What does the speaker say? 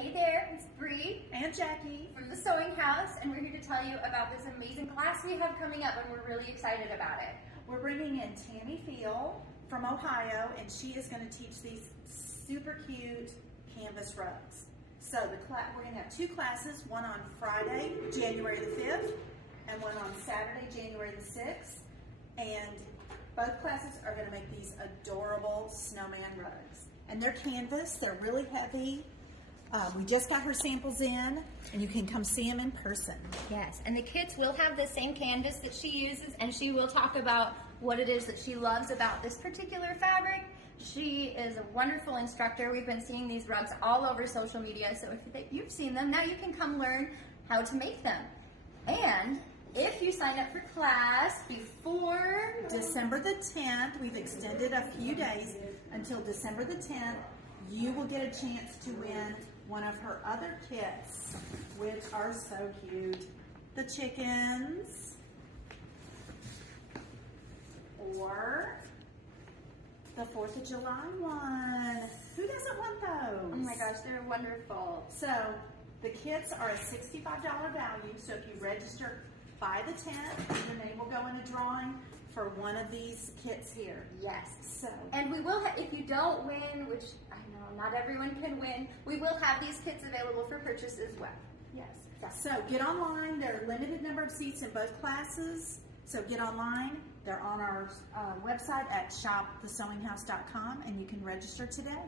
Hey there, it's Bree and Jackie from the Sewing House, and we're here to tell you about this amazing class we have coming up, and we're really excited about it. We're bringing in Tami Pheil from Ohio, and she is going to teach these super cute canvas rugs. So we're going to have two classes, one on Friday, January the 5th, and one on Saturday, January the 6th. And both classes are going to make these adorable snowman rugs. And they're canvas, they're really heavy. We just got her samples in, and you can come see them in person. Yes, and the kits will have the same canvas that she uses, and she will talk about what it is that she loves about this particular fabric. She is a wonderful instructor. We've been seeing these rugs all over social media, so if you've seen them, now you can come learn how to make them. And if you sign up for class before December the 10th, we've extended a few days until December the 10th, you will get a chance to win one of her other kits, which are so cute. The chickens, or the 4th of July one. Who doesn't want those? Oh my gosh, they're wonderful. So the kits are a $65 value, so if you register by the 10th, your name will go in a drawing for one of these kits here. Yes. So, and we will if you don't win, which I know not everyone can win, we will have these kits available for purchase as well. Yes. So get online. There are a limited number of seats in both classes. So get online. They're on our website at shopthesewinghouse.com, and you can register today.